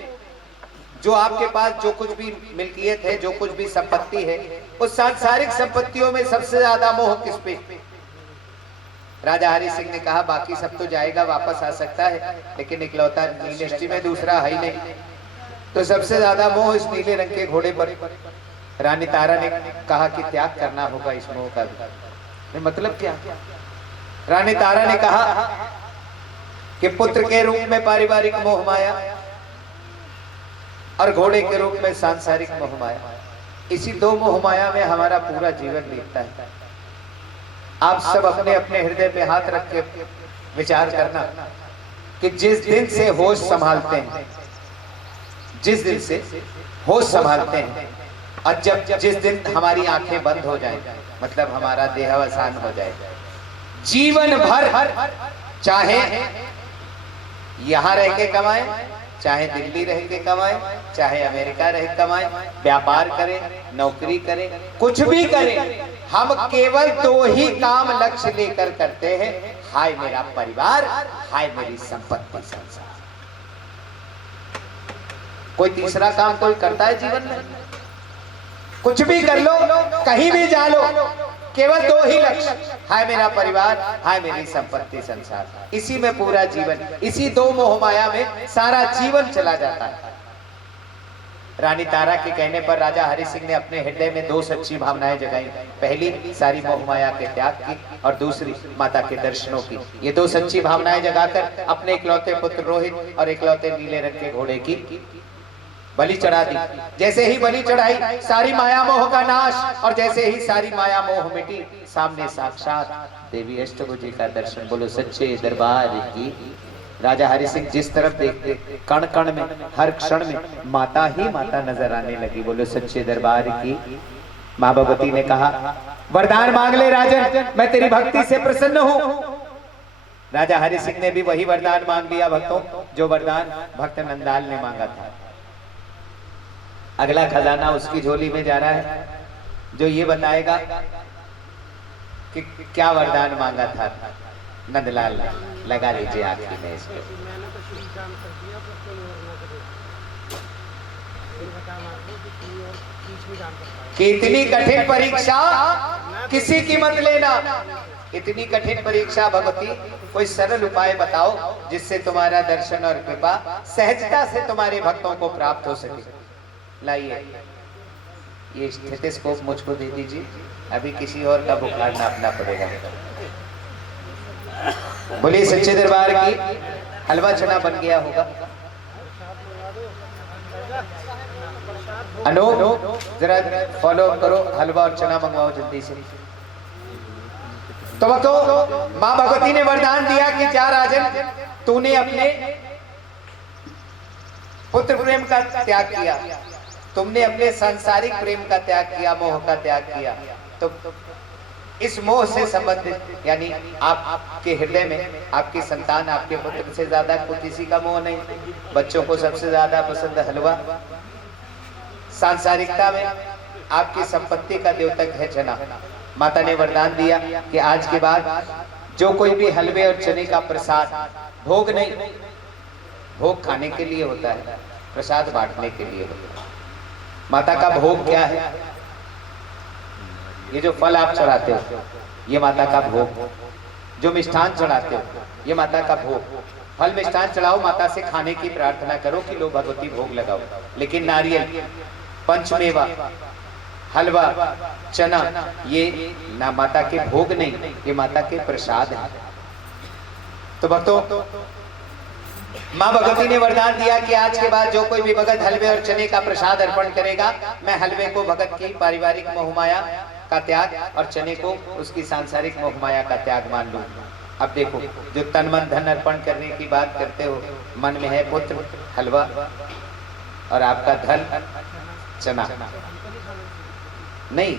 जो आपके पास जो कुछ भी मिल्कियत है, जो कुछ भी संपत्ति है, उस सांसारिक संपत्तियों में सबसे ज्यादा मोह किस पे? राजा हरि सिंह ने कहा, बाकी सब तो जाएगा, वापस आ सकता है, लेकिन इकलौता नीलेष्टि में दूसरा है ही नहीं, तो सबसे ज्यादा मोह इस नीले रंग के घोड़े पर। रानी तारा ने कहा कि त्याग करना होगा इस मोह का भी। मतलब क्या? रानी तारा ने कहा कि पुत्र के रूप में पारिवारिक मोह माया और घोड़े के रूप में सांसारिक मोह माया, इसी दो मोह माया में हमारा पूरा जीवन बीतता है। आप सब अपने अपने हृदय पे हाथ रख के विचार करना कि जिस दिन से होश संभालते हैं, जिस दिन से होश संभालते हैं और जिस दिन हमारी आंखें बंद हो जाए, मतलब हमारा देहावसान हो जाए, जीवन भर चाहे यहां रह के कमाए, चाहे दिल्ली रह के कमाए, चाहे अमेरिका रह के कमाए, व्यापार करें, नौकरी करें, कुछ भी करें, हम केवल दो ही काम लक्ष्य लेकर करते हैं, हाय मेरा परिवार, हाय मेरी संपत्ति, संसार। कोई तीसरा काम कोई करता है जीवन में? कुछ भी कर लो, कहीं भी जा लो, केवल दो ही लक्ष्य, हाय मेरा परिवार, हाय मेरी संपत्ति, संसार। इसी में पूरा जीवन, इसी दो मोह माया में सारा जीवन चला जाता है। रानी तारा के कहने पर राजा हरि सिंह ने अपने हृदय में दो सच्ची भावनाएं जगाई। पहली सारी मोह माया के त्याग की और दूसरी माता के दर्शनों की। ये दो सच्ची भावनाएं जगाकर अपने इकलौते पुत्र रोहित और इकलौते नीले रंग के घोड़े की बलि चढ़ा दी। जैसे ही बलि चढ़ाई, सारी माया मोह का नाश, और जैसे ही सारी माया मोह मिटी, सामने साक्षात देवी अष्टभुजी का दर्शन। बोलो सच्चे दरबार की। राजा हरि सिंह जिस तरफ देखते, कण कण में, हर क्षण में माता ही माता नजर आने लगी। बोलो सच्चे दरबार की। माँ भगवती ने कहा, वरदान मांग ले राजन, मैं तेरी भक्ति से प्रसन्न हूँ। राजा हरि सिंह ने भी वही वरदान मांग लिया भक्तों, जो वरदान भक्त नंदाल ने मांगा था। अगला खजाना उसकी झोली में जा रहा है, जो ये बताएगा कि क्या वरदान मांगा था नंदलाल ने। लगा लीजिए आखिरी में इसको। कि इतनी कठिन परीक्षा किसी की मत लेना, इतनी कठिन परीक्षा भगवती, कोई सरल उपाय बताओ जिससे तुम्हारा दर्शन और कृपा सहजता से तुम्हारे भक्तों को प्राप्त हो सके। लाइए ये स्टेथोस्कोप मुझको दे दीजिए, अभी किसी और का बुखार नापना पड़ेगा। बोलिए सच्चे दरबार की। हलवा चना बन गया होगा। अनूप जरा फॉलो करो, हलवा और चना मंगवाओ जल्दी से। तो भक्तों, मां भगवती ने वरदान दिया कि जा राजन, तूने अपने पुत्र प्रेम का त्याग किया, तुमने अपने सांसारिक प्रेम का त्याग किया, मोह का त्याग किया, तो इस मोह से संबंधित, यानी आपके हृदय में आपकी संतान, आपके पुत्र से ज्यादा कोई किसी का मोह नहीं। बच्चों को सबसे ज्यादा पसंद हलवा। सांसारिकता में आपकी संपत्ति का द्योतक है चना। माता ने वरदान दिया कि आज के बाद जो कोई भी हलवे और चने का प्रसाद, भोग नहीं, भोग खाने के लिए होता है, प्रसाद बांटने के लिए होता है। माता का भोग क्या है? ये जो फल आप चढ़ाते हो ये माता का भोग, जो मिष्ठान चढ़ाते हो ये माता का भोग। फल मिष्ठान चढ़ाओ, माता से खाने की प्रार्थना करो कि लो भगवती भोग लगाओ। लेकिन नारियल, पंचमेवा, हलवा, चना ये ना माता के भोग नहीं, ये माता के प्रसाद है। तो भक्तों, माँ भगवती ने वरदान दिया कि आज के बाद जो कोई भी भगत हलवे और चने का प्रसाद अर्पण करेगा, मैं हलवे को भगत की पारिवारिक मोहमाया का त्याग और चने को उसकी सांसारिक मोहमाया का त्याग मान लूं। अब देखो, जो तन मन धन अर्पण करने की बात करते हो, मन में है पुत्र, हलवा, और आपका धन चना नहीं,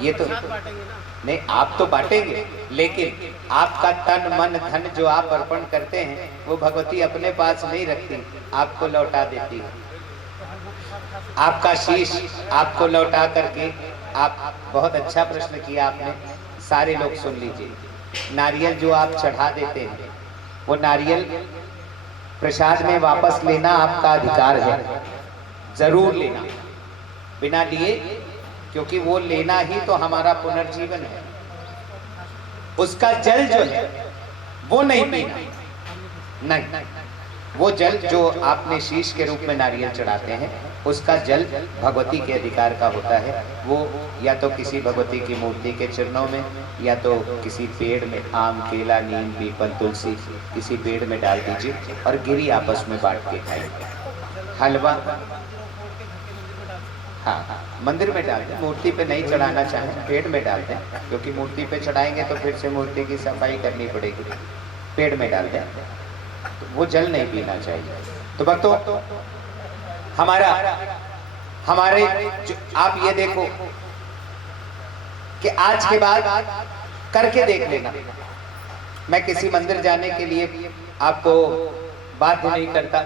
ये तो नहीं, आप तो बांटेंगे, लेकिन आपका तन मन धन जो आप अर्पण करते हैं वो भगवती अपने पास नहीं रखती, आपको लौटा देती है। आपका शीश आपको लौटा करके, आप बहुत अच्छा प्रश्न किया आपने, सारे लोग सुन लीजिए। नारियल जो आप चढ़ा देते हैं वो नारियल प्रसाद में वापस लेना आपका अधिकार है, जरूर लेना, बिना लिए, क्योंकि वो लेना ही तो हमारा पुनर्जीवन है। उसका जल जो है वो नहीं पीना, नहीं, वो जल जो आपने शीश के रूप में नारियल चढ़ाते हैं उसका जल भगवती के अधिकार का होता है। वो या तो किसी भगवती की मूर्ति के चरणों में, या तो किसी पेड़ में, आम, केला, नीम, पीपल, तुलसी, किसी पेड़ में डाल दीजिए और गिरी आपस में बांट के खाइए। हलवा हाँ, मंदिर में डाल दें, मूर्ति पे नहीं चढ़ाना चाहें पेड़ में डाल दें, क्योंकि मूर्ति पे चढ़ाएंगे तो फिर से मूर्ति की सफाई करनी पड़ेगी। पेड़ में डाल दें, तो वो जल नहीं पीना चाहिए। तो भक्तों, हमारे आप ये देखो कि आज के बाद करके देख लेना। मैं किसी मंदिर जाने के लिए आपको बाध्य नहीं करता,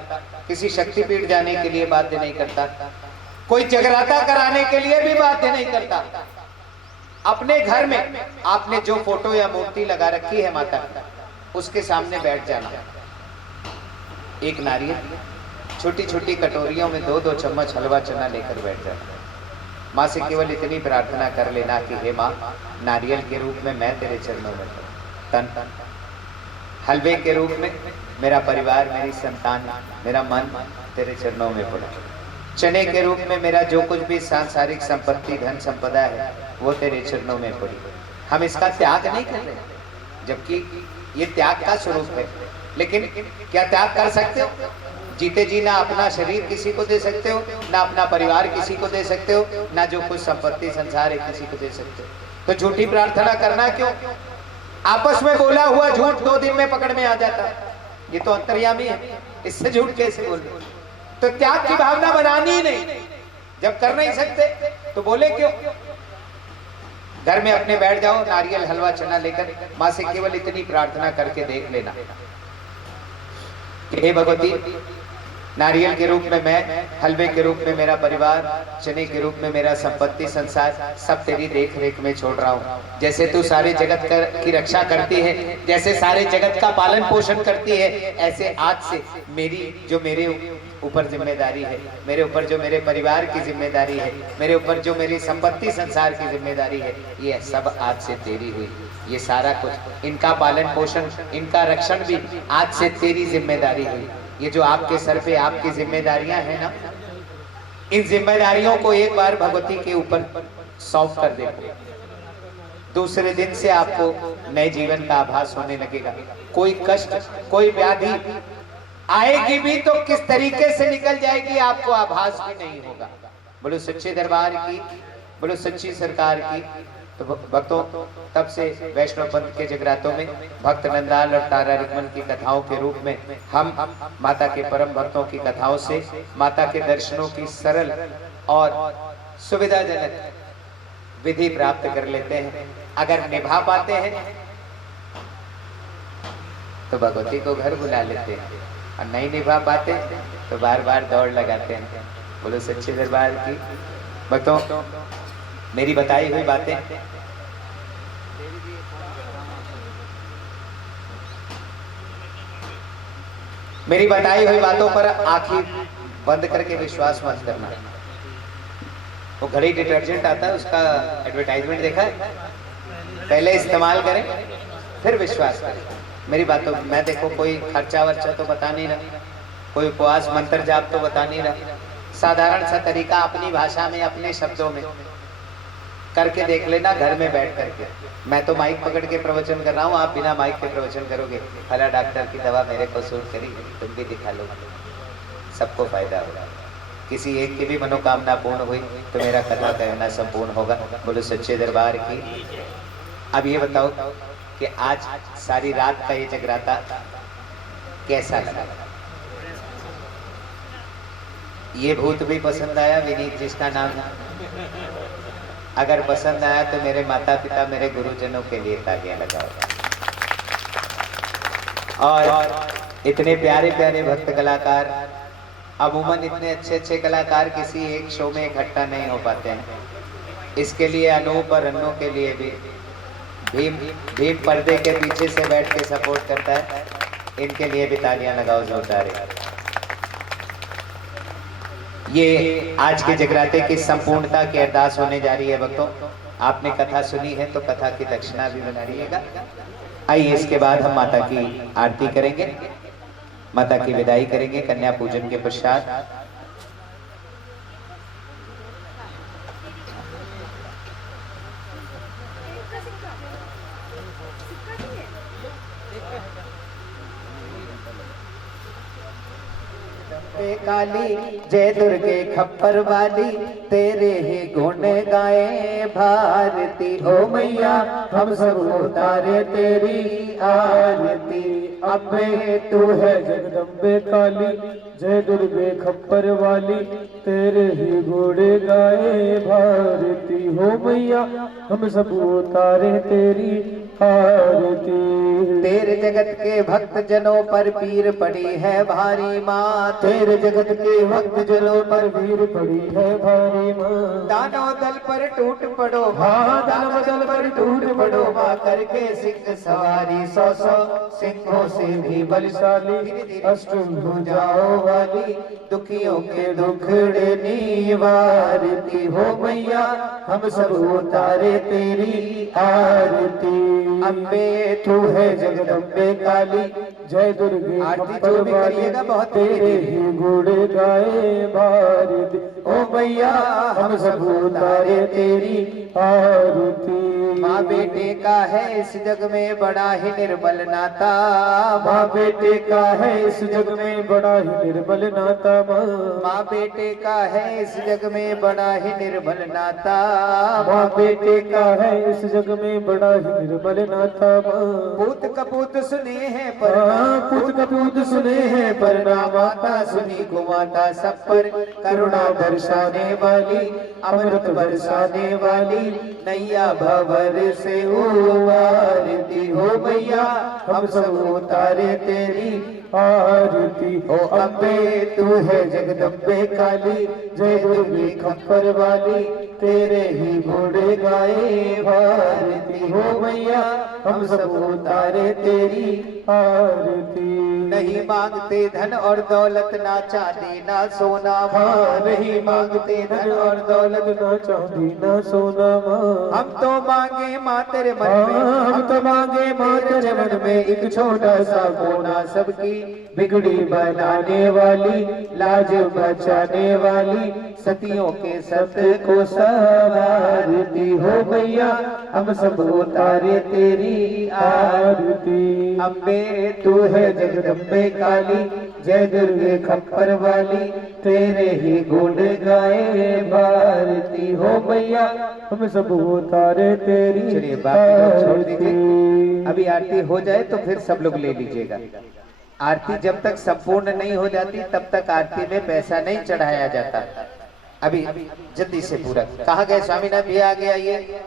किसी शक्तिपीठ जाने के लिए बाध्य नहीं करता, कोई जगराता कराने के लिए भी बाध्य नहीं करता। अपने घर में आपने जो फोटो या मूर्ति लगा रखी है माता की, उसके सामने बैठ जाना, एक नारियल, छोटी छोटी कटोरियों में 2-2 चम्मच हलवा चना लेकर बैठ जाना। माँ से केवल इतनी प्रार्थना कर लेना कि हे माँ, नारियल के रूप में मैं तेरे चरणों में तन, हलवे के रूप में मेरा परिवार, मेरी संतान, मेरा मन तेरे चरणों में पड़ा, चने के रूप में मेरा जो कुछ भी सांसारिक संपत्ति, धन संपदा है वो तेरे चरणों में पड़ी। हम इसका त्याग नहीं कर रहे, जबकि ये त्याग का स्वरूप है। लेकिन क्या त्याग कर सकते हो? जीते जी ना अपना शरीर किसी को दे सकते हो, ना अपना परिवार किसी को दे सकते हो, ना जो कुछ संपत्ति संसार है किसी को दे सकते हो। तो झूठी प्रार्थना करना क्यों? आपस में बोला हुआ झूठ 2 दिन में पकड़ में आ जाता, ये तो अंतर्यामी है, इससे झूठ कैसे बोल? तो त्याग की भावना बनानी ही नहीं। जब कर नहीं सकते तो बोले क्यों? घर में अपने बैठ जाओ, नारियल, हलवा, चना लेकर माँ से केवल इतनी प्रार्थना करके देख लेना कि हे भगवती, नारियल के रूप में मैं, हलवे के रूप में मेरा परिवार, चने के रूप में मेरा संपत्ति संसार, सब तेरी देख रेख में छोड़ रहा हूँ। जैसे तू सारे जगत की रक्षा करती है, जैसे सारे जगत का पालन पोषण करती है, ऐसे आज से मेरे ऊपर जिम्मेदारी है, मेरे ऊपर जो मेरे परिवार की जिम्मेदारी है, मेरे ऊपर जो मेरी संपत्ति संसार की जिम्मेदारी है, ये सब आज से तेरी हुई। ये सारा कुछ, इनका पालन पोषण, इनका रक्षण भी आज से तेरी जिम्मेदारी हुई। ये जो आपके सर पे आपकी जिम्मेदारियां हैं ना, इन जिम्मेदारियों को एक बार भगवती के ऊपर सौंप कर दे, दूसरे दिन से आपको नए जीवन का आभास होने लगेगा। कोई कष्ट, कोई व्याधि आएगी भी तो किस तरीके से निकल जाएगी आपको आभास भी नहीं होगा। बोलो सच्चे दरबार की, बोलो सच्ची सरकार की। तो भक्तों, तब से वैष्णव पंथ के जगरातों में भक्त नंदाल और तारा रिकमन की कथाओं के रूप में हम माता के परम भक्तों की कथाओं से माता के दर्शनों की सरल और सुविधाजनक विधि प्राप्त कर लेते हैं। अगर निभा पाते हैं तो भगवती को घर बुला लेते हैं, और नहीं निभा पाते तो बार बार दौड़ लगाते हैं। बोलो सच्चे दरबार की। भक्तों, मेरी बताई हुई बातें बातों पर आंखें बंद करके विश्वास मत करना। वो घड़ी डिटर्जेंट आता है, उसका एडवर्टाइजमेंट देखा है? पहले इस्तेमाल करें फिर विश्वास करें। मेरी बात तो मैं देखो कोई खर्चा वर्चा तो बता नहीं रहा, कोई उपवास मंत्र जाप तो बता नहीं रहा, साधारण सा तरीका अपनी भाषा में अपने शब्दों में करके देख लेना घर में बैठ करके। मैं तो माइक पकड़ के प्रवचन कर रहा हूँ, आप बिना माइक के प्रवचन करोगे, फला डॉक्टर की दवा मेरे को सूट करी, तुम भी दिखा लो, सबको फायदा होगा। किसी एक की भी मनोकामना पूर्ण हुई तो मेरा कथा कहना संपूर्ण होगा। बोलो सच्चे दरबार की। अब ये बताओ कि आज सारी रात का ये जगराता कैसा लगा? ये भूत भी पसंद आया विनीत जिसका नाम है? अगर पसंद आया तो मेरे माता पिता मेरे गुरुजनों के लिए तालियां लगाओ। और इतने प्यारे प्यारे भक्त कलाकार, अमूमन इतने अच्छे अच्छे कलाकार किसी एक शो में इकट्ठा नहीं हो पाते हैं। इसके लिए अनूप और अन्नू के लिए भी भीम पर्दे के पीछे से बैठ के सपोर्ट करता है, इनके लिए भी तालियां लगाओ जोरदार। ये आज के जगराते की संपूर्णता की अरदास होने जा रही है भक्तों। आपने कथा सुनी है तो कथा की दक्षिणा भी बना रहिएगा। आइए इसके बाद हम माता की आरती करेंगे, माता की विदाई करेंगे कन्या पूजन के पश्चात। काली जय दुर्गे खप्पर वाली, तेरे ही गुण गाए भारती। ओ मैया हम सब उतारे तेरी आरती। अम्बे तू है जगदम्बे काली, जय दुर्गे खप्पर वाली, तेरे ही गुण गाए भारती। हो मैया हम सब उतारे तेरी आरती। तेरे जगत के भक्त जनों पर पीर पड़ी है भारी माँ, तेरे जगत के भक्त जनों पर पीर पड़ी है भारी माँ। दानों दल पर टूट पड़ो, हाँ दानों दल पर टूट पड़ो माँ करके सिंह सवारी। 100 सिंहों से भी बलशाली, अष्टभुजाओं वाली, दुखियों के दुखड़े निवारती। हो मैया हम सब उतारे तेरी आरती। अम्बे तू है जगदम्बे काली, जय दुर्गे खप्पर वाली, तेरे ही गुण गाए भारती। ओ मैया हम सब उतारे तेरी आरती। माँ बेटे का है इस जग में बड़ा ही निर्मल नाता, माँ बेटे का है इस जग में बड़ा ही निर्मल नाता। माँ बेटे का है इस जग में बड़ा ही निर्मल नाता, माँ बेटे का है इस जग में बड़ा ही निर्मल नाता। पूत कपूत सुने हैं पर, पूत कपूत सुने हैं पर, माता सुनी को माता, सब पर करुणा दर्शाने वाली, अमृत बरसाने वाली, नैया भवर से उबारती। हो मैया हम सब उतारे तेरी आरती। ओ अम्बे तू है जगदम्बे काली, जय दुर्गे खप्पर वाली, तेरे ही गुण गाए भारती। हो मैया हम सब उतारे तेरी आरती। नहीं मांगते धन और दौलत, ना चांदी ना सोना माँ, नहीं मांगते धन और दौलत, ना चांदी ना सोना माँ। हम तो मांगे माँ तेरे मन में, हम तो मांगे माँ तेरे मन में एक छोटा सा कोना, सबकी बिगड़ी बनाने वाली, लाज बचाने वाली, सतियों के सत को सवारती। हो मैया हम सब उतारे तेरी आरती। अम्बे तू है जगदम्बे काली, जय दुर्गे खप्पर वाली, तेरे ही गुण गाए भारती। हो मैया हम सब उतारे तेरी। चलिए बात छोड़ दीजिए, अभी आरती हो जाए तो फिर सब लोग ले लीजिएगा। आरती जब तक संपूर्ण नहीं हो जाती तब तक आरती में पैसा नहीं चढ़ाया जाता। अभी जल्दी से पूरा। कहाँ गए स्वामीनाथ भैया? आगे आइए।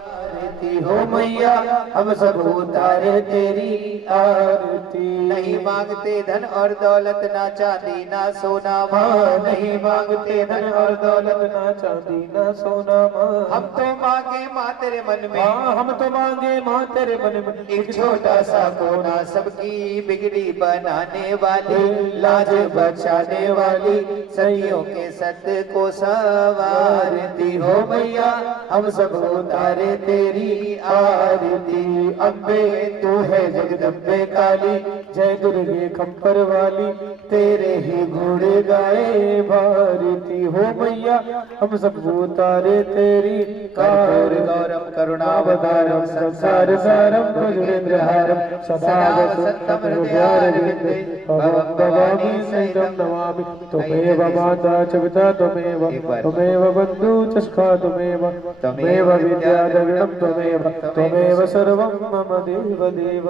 भारती हो मैया हम सब उतारे तेरी आरती। नहीं मांगते धन और दौलत, ना चांदी ना सोना माँ, नहीं मांगते धन और दौलत, ना चांदी ना सोना माँ। हम तो मांगे माँ तेरे मन में, हाँ हम तो मांगे माँ तेरे मन में एक छोटा सा कोना, सबकी बिगड़ी बनाने वाली, लाज बचाने वाली, सदियों के सत को संवारती हो मैया हम सब उतारे तेरी आरती। अम्बे तू है जगदम्बे काली, जय दुर्गे खप्पर वाली, तेरे ही घोड़े गाए भारती हो मैया हम सब उतारे तेरी कर्पूर आरती। गौरम करुणावतारम संसार सारम भुजगेन्द्रहारम सदा वसंतम हृदयारविंदे भवं भवामी सहितं नमामि। त्वमेव माता च पिता त्वमेव, त्वमेव बन्धु च सखा त्वमेव, त्वमेव विद्या द्रविणं त्वमेव, त्वमेव सर्वं मम देव देव।